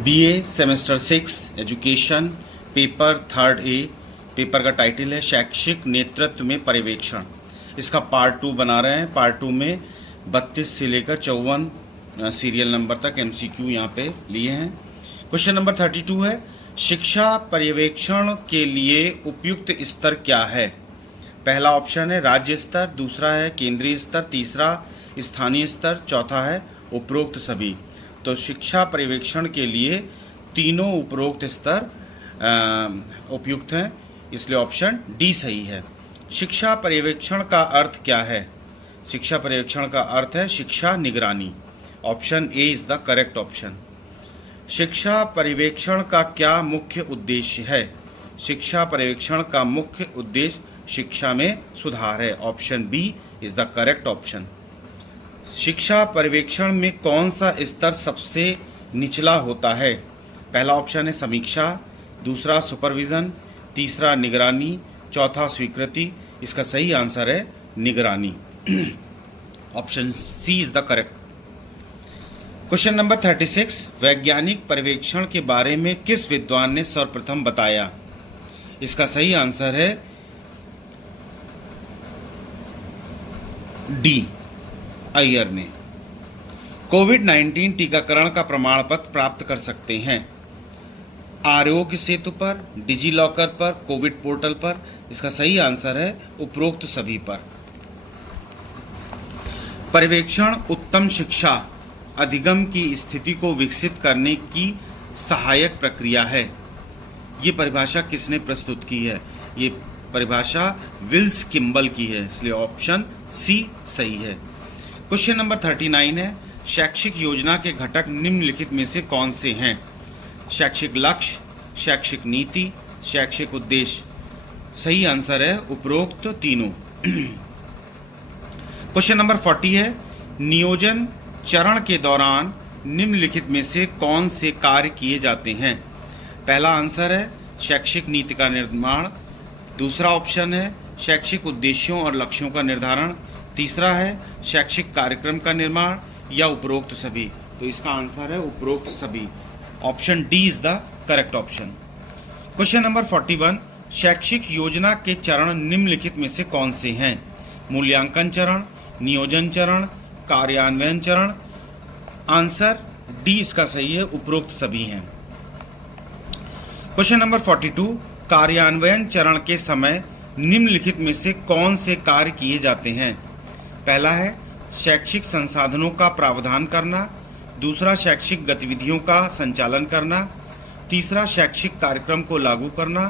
BA semester 6 education paper third A. Paper का title है शैक्षिक नेतृत्व में पर्यवेक्षण। इसका पार्ट 2 बना रहे हैं। पार्ट 2 में 32 से लेकर 54 सीरियल नंबर तक एमसीक्यू यहाँ पे लिए हैं। क्वेश्चन नंबर 32 है, शिक्षा पर्यवेक्षण के लिए उपयुक्त स्तर क्या है? पहला ऑप्शन है राज्य स्तर, दूसरा है केंद्रीय स्तर, तीसरा स्थानीय स्तर, चौथा है उपरोक्त सभी। तो शिक्षा पर्यवेक्षण के लिए तीनों उपरोक्त स्तर उपयुक्त हैं, इसलिए ऑप्शन डी सही है। शिक्षा पर्यवेक्षण का अर्थ क्या है? शिक्षा पर्यवेक्षण का अर्थ है शिक्षा निगरानी। Option A is the correct option. शिक्षा पर्यवेक्षण का क्या मुख्य उद्देश्य है? शिक्षा पर्यवेक्षण का मुख्य उद्देश्य शिक्षा में सुधार है। Option B is the correct option. शिक्षा पर्यवेक्षण में कौन सा स्तर सबसे निचला होता है? पहला ऑप्शन है समीक्षा, दूसरा सुपरविजन, तीसरा निगरानी, चौथा स्वीकृति। इसका सही आंसर है निगरानी। Option C is the correct. Question number 36, वैज्ञानिक पर्यवेक्षण के बारे में किस विद्वान ने सर्वप्रथम बताया? इसका सही आंसर है डी अय्यर ने। कोविड-19 टीकाकरण का प्रमाण पत्र प्राप्त कर सकते हैं आरोग्य सेतु पर, डिजी लॉकर पर, कोविड पोर्टल पर। इसका सही आंसर है उपरोक्त सभी पर। पर्यवेक्षण उत्तम शिक्षा अधिगम की स्थिति को विकसित करने की सहायक प्रक्रिया है। ये परिभाषा किसने प्रस्तुत की है? ये परिभाषा विल्स किम्बल की है, इसलिए ऑप्शन सी सही है। क्वेश्चन नंबर 39 है, शैक्षिक योजना के घटक निम्नलिखित में से कौन से हैं? शैक्षिक लक्ष्य, शैक्षिक नीति, शैक्षिक उद्देश्य। सही आंसर है उपरोक्त तीनों। क्वेश्चन नंबर 40 है, नियोजन चरण के दौरान निम्नलिखित में से कौन से कार्य किए जाते हैं? पहला आंसर है शैक्षिक नीति का निर्माण, दूसरा ऑप्शन है शैक्षिक उद्देश्यों और लक्ष्यों का निर्धारण, तीसरा है शैक्षिक कार्यक्रम का निर्माण या उपरोक्त सभी। तो इसका आंसर है उपरोक्त सभी। Option D is the correct option. Question number 41, शैक्षिक योजना के चरण निम्नलिखित में से कौन से हैं? मूल्यांकन चरण, नियोजन चरण, कार्यान्वयन चरण। आंसर डी इसका सही है, उपरोक्त सभी हैं। क्वेश्चन नंबर 42, कार्यान्वयन चरण के समय निम्नलिखित में से कौन से कार्य किए जाते हैं? पहला है शैक्षिक संसाधनों का प्रावधान करना, दूसरा शैक्षिक गतिविधियों का संचालन करना, तीसरा शैक्षिक कार्यक्रम को लागू करना,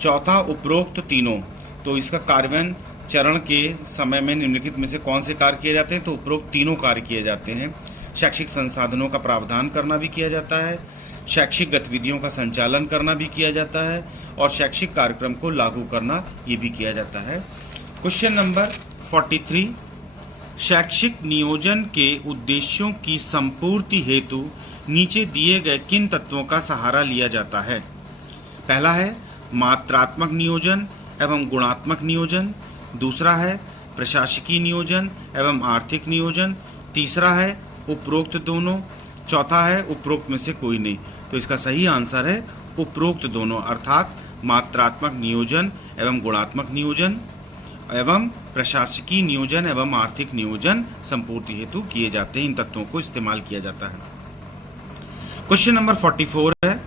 चौथा उपरोक्त तीनों। तो इसका कार्यान्वयन चरण के समय में निम्नलिखित में से कौन से कार्य किए जाते हैं? तो उपरोक्त तीनों कार्य किए जाते हैं। शैक्षिक संसाधनों का प्रावधान करना भी किया जाता है, शैक्षिक गतिविधियों का संचालन करना भी किया जाता है, और शैक्षिक कार्यक्रम को लागू करना ये भी किया जाता है। क्वेश्चन नंबर 43, शैक्षिक नियोजन के उद्देश्यों की संपूर्ति हेतु नीचे दिए गए किन तत्वों का सहारा लिया जाता है? पहला है मात्रात्मक नियोजन एवं गुणात्मक नियोजन, दूसरा है प्रशासकीय नियोजन एवं आर्थिक नियोजन, तीसरा है उपरोक्त दोनों, चौथा है उपरोक्त में से कोई नहीं। तो इसका सही आंसर है उपरोक्त दोनों, अर्थात मात्रात्मक नियोजन एवं गुणात्मक नियोजन एवं प्रशासकीय नियोजन एवं आर्थिक नियोजन संपूर्ति हेतु किए जाते हैं। इन तत्वों को इस्तेमाल किया जाता है। क्वेश्चन नंबर 44 है,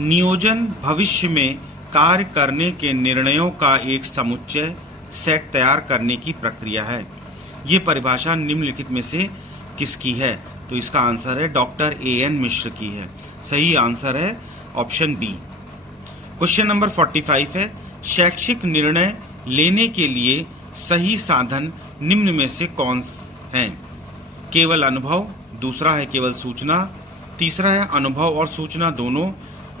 नियोजन भविष्य में कार्य करने के निर्णयों का एक समुच्चय सेट तैयार करने की प्रक्रिया है। ये परिभाषा निम्नलिखित में से किसकी है? तो इसका आंसर है डॉक्टर A.N. मिश्र की है। सही आंसर है ऑप्शन बी। क्वेश्चन नंबर 45 है, शैक्षिक निर्णय लेने के लिए सही साधन निम्न में से कौन हैं? केवल अनुभव, दूसरा है केवल सूचना, तीसरा है अनुभव और सूचना दोनों,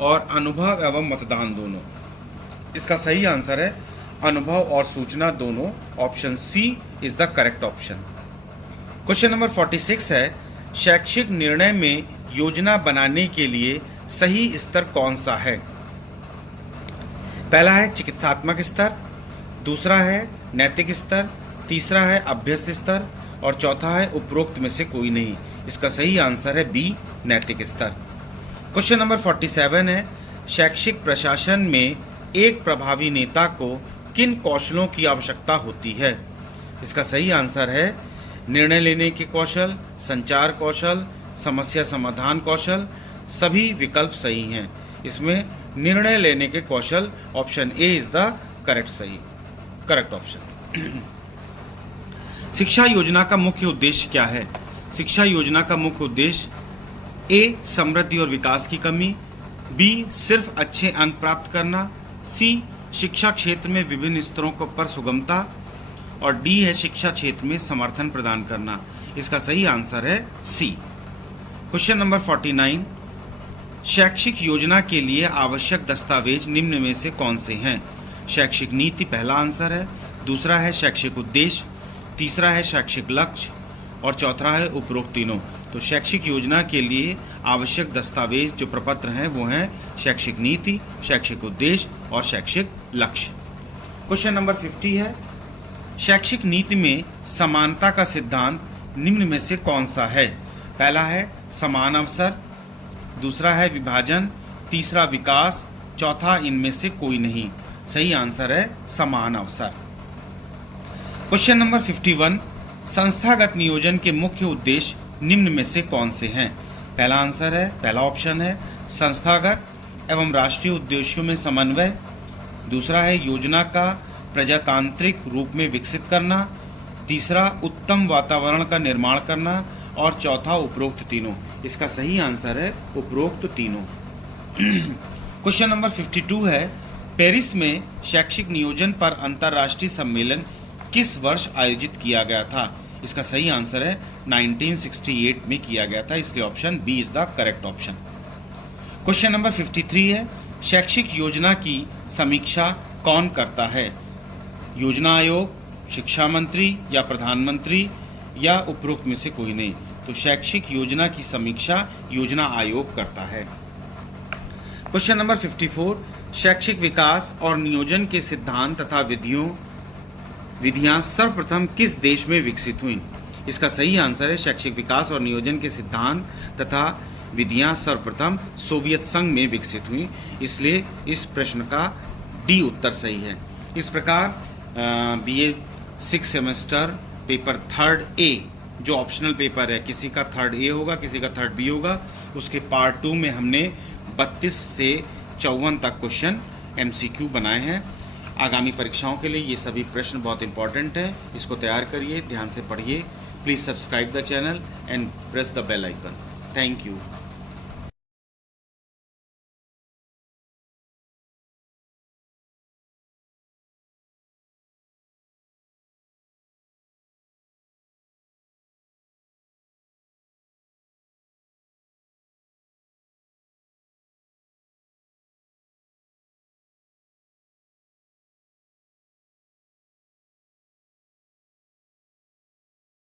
और अनुभव एवं मतदान दोनों। इसका सही आंसर है अनुभव और सूचना दोनों। Option C is the correct option. Question number 46 है, शैक्षिक निर्णय में योजना बनाने के लिए सही स्तर कौन सा है? पहला है चिकित्सात्मक स्तर, दूसरा है नैतिक स्तर, तीसरा है अभ्यस्त स्तर, और चौथा है उपरोक्त में से कोई नहीं। इसका सही आंसर है बी नैतिक स्तर। क्वेश्चन नंबर 47 है, शैक्षिक प्रशासन में एक प्रभावी नेता को किन कौशलों की आवश्यकता होती है? इसका सही आंसर है निर्णय लेने के कौशल, संचार कौशल, समस्या समाधान कौशल। सभी विकल्प सही हैं। इसमें निर्णय लेने के कौशल, option A is the correct option. शिक्षा योजना का मुख्य उद्देश्य क्या है? शिक्षा योजना का मुख्य उद्देश्य ए समृद्धि और विकास की कमी, बी सिर्फ अच्छे अंक प्राप्त करना, सी शिक्षा क्षेत्र में विभिन्न स्तरों पर सुगमता, और डी है शिक्षा क्षेत्र में समर्थन प्रदान करना। इसका सही आंसर है सी। क्वेश्चन नंबर 49, शैक्षिक योजना के लिए आवश्यक दस्तावेज निम्न में से कौन से हैं? शैक्षिक नीति पहला आंसर है, दूसरा है शैक्षिक उद्देश्य, तीसरा है शैक्षिक लक्ष्य और चौथा है उपरोक्त तीनों। तो शैक्षिक योजना के लिए आवश्यक दस्तावेज जो प्रपत्र हैं वो हैं शैक्षिक नीति, शैक्षिक उद्देश्य और शैक्षिक लक्ष्य। क्वेश्चन नंबर 50 है, शैक्षिक नीति में समानता का सिद्धांत निम्न में से कौन सा है? पहला है समान अवसर, दूसरा है विभाजन, तीसरा विकास, चौथा इनमें से कोई नहीं। सही आंसर है समान अवसर। क्वेश्चन नंबर 51, संस्थागत नियोजन के मुख्य उद्देश्य निम्न में से कौन से हैं? पहला ऑप्शन है संस्थागत एवं राष्ट्रीय उद्देश्यों में समन्वय, दूसरा है योजना का प्रजातांत्रिक रूप में विकसित करना, तीसरा उत्तम वातावरण का निर्माण करना और चौथा उपरोक्त तीनों। इसका सही आंसर है उपरोक्त तीनों। क्वेश्चन नंबर 52 है, पेरिस में शैक्षिक नियोजन पर अंतर्राष्ट्रीय सम्मेलन किस वर्ष आयोजित किया गया था? इसका सही आंसर है 1968 में किया गया था, इसलिए option B is the correct option. Question number 53 है, शैक्षिक योजना की समीक्षा कौन करता है? योजना आयोग, शिक्षा मंत्री या प्रधानमंत्री या उपरोक्त में से कोई नहीं। तो शैक्षिक योजना की समीक्षा योजना आयोग करता है। क्वेश्चन नंबर 54, शैक्षिक विकास और नियोजन के सिद्धांत तथा विधियां सर्वप्रथम किस देश में विकसित हुई? इसका सही आंसर है शैक्षिक विकास और नियोजन के सिद्धांत तथा विधियां सर्वप्रथम सोवियत संघ में विकसित हुई, इसलिए इस प्रश्न का डी उत्तर सही है। इस प्रकार बीए 6 सेमेस्टर पेपर 3rd ए जो ऑप्शनल पेपर है, किसी का 3rd ए होगा, किसी का 3rd बी होगा, उसके पार्ट 2 में हमने 32 से 54 तक क्वेश्चन MCQ बनाए हैं। आगामी परीक्षाओं के लिए ये सभी प्रश्न बहुत इंपॉर्टेंट है, इसको तैयार करिए, ध्यान से पढ़िए। Please subscribe the channel and press the bell icon. Thank you.